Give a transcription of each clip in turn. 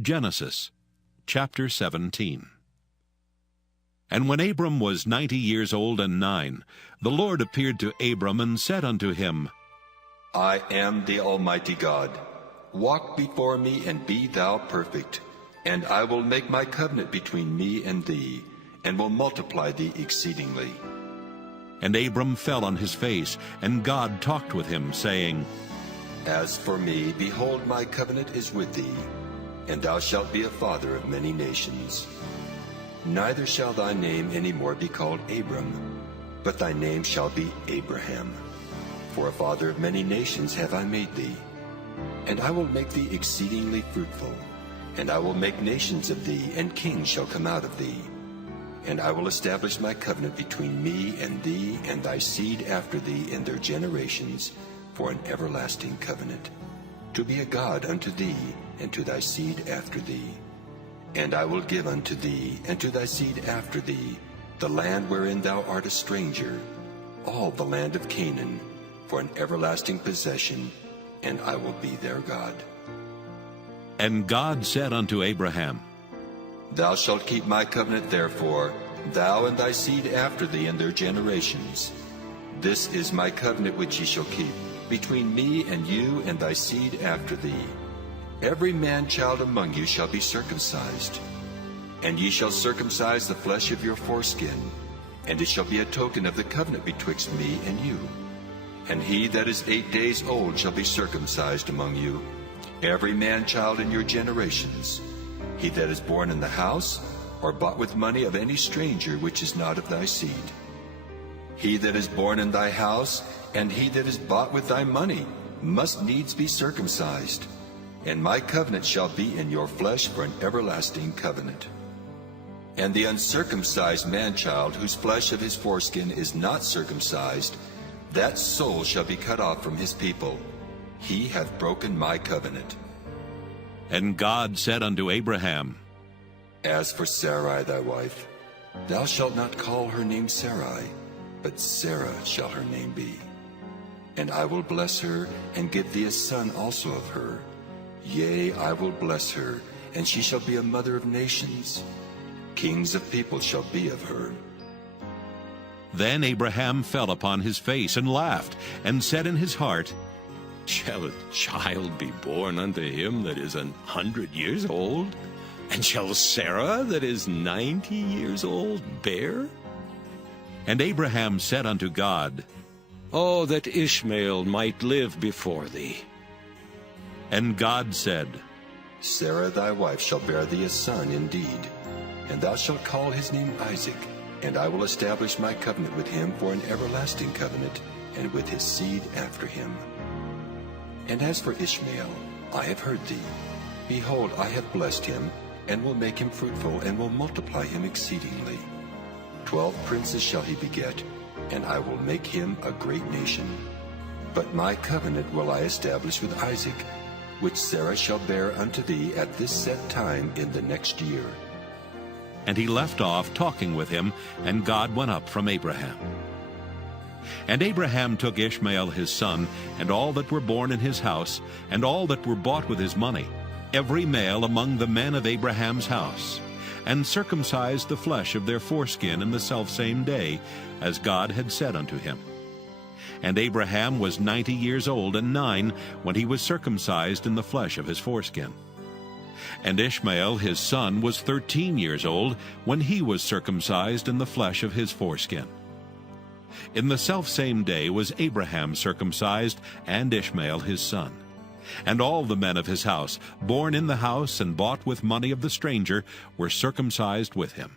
Genesis chapter 17. And when Abram was 90 years old and 9, the Lord appeared to Abram and said unto him, I am the Almighty God. Walk before me and be thou perfect. And I will make my covenant between me and thee, and will multiply thee exceedingly. And Abram fell on his face, and God talked with him, saying, As for me, behold, my covenant is with thee, and thou shalt be a father of many nations. Neither shall thy name any more be called Abram, but thy name shall be Abraham. For a father of many nations have I made thee. And I will make thee exceedingly fruitful, and I will make nations of thee, and kings shall come out of thee. And I will establish my covenant between me and thee and thy seed after thee in their generations, for an everlasting covenant, to be a God unto thee and to thy seed after thee. And I will give unto thee and to thy seed after thee the land wherein thou art a stranger, all the land of Canaan, for an everlasting possession, and I will be their God. And God said unto Abraham, Thou shalt keep my covenant therefore, thou and thy seed after thee in their generations. This is my covenant which ye shall keep, between me and you and thy seed after thee. Every man-child among you shall be circumcised. And ye shall circumcise the flesh of your foreskin, and it shall be a token of the covenant betwixt me and you. And he that is 8 days old shall be circumcised among you, every man-child in your generations. He that is born in the house, or bought with money of any stranger which is not of thy seed. He that is born in thy house, and he that is bought with thy money, must needs be circumcised. And my covenant shall be in your flesh for an everlasting covenant. And the uncircumcised man-child, whose flesh of his foreskin is not circumcised, that soul shall be cut off from his people. He hath broken my covenant. And God said unto Abraham, As for Sarai thy wife, thou shalt not call her name Sarai, but Sarah shall her name be. And I will bless her, and give thee a son also of her. Yea, I will bless her, and she shall be a mother of nations. Kings of people shall be of her. Then Abraham fell upon his face and laughed, and said in his heart, Shall a child be born unto him that is 100 years old? And shall Sarah that is 90 years old bear? And Abraham said unto God, Oh, that Ishmael might live before thee. And God said, Sarah thy wife shall bear thee a son indeed, and thou shalt call his name Isaac. And I will establish my covenant with him for an everlasting covenant, and with his seed after him. And as for Ishmael, I have heard thee. Behold, I have blessed him, and will make him fruitful, and will multiply him exceedingly. 12 princes shall he beget, and I will make him a great nation. But my covenant will I establish with Isaac, which Sarah shall bear unto thee at this set time in the next year. And he left off talking with him, and God went up from Abraham. And Abraham took Ishmael his son, and all that were born in his house, and all that were bought with his money, every male among the men of Abraham's house, and circumcised the flesh of their foreskin in the selfsame day, as God had said unto him. And Abraham was 90 years old and 9 when he was circumcised in the flesh of his foreskin. And Ishmael his son was 13 years old when he was circumcised in the flesh of his foreskin. In the selfsame day was Abraham circumcised, and Ishmael his son. And all the men of his house, born in the house and bought with money of the stranger, were circumcised with him.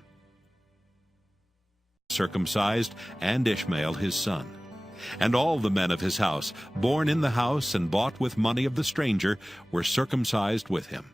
Circumcised, and Ishmael his son. And all the men of his house, born in the house and bought with money of the stranger, were circumcised with him.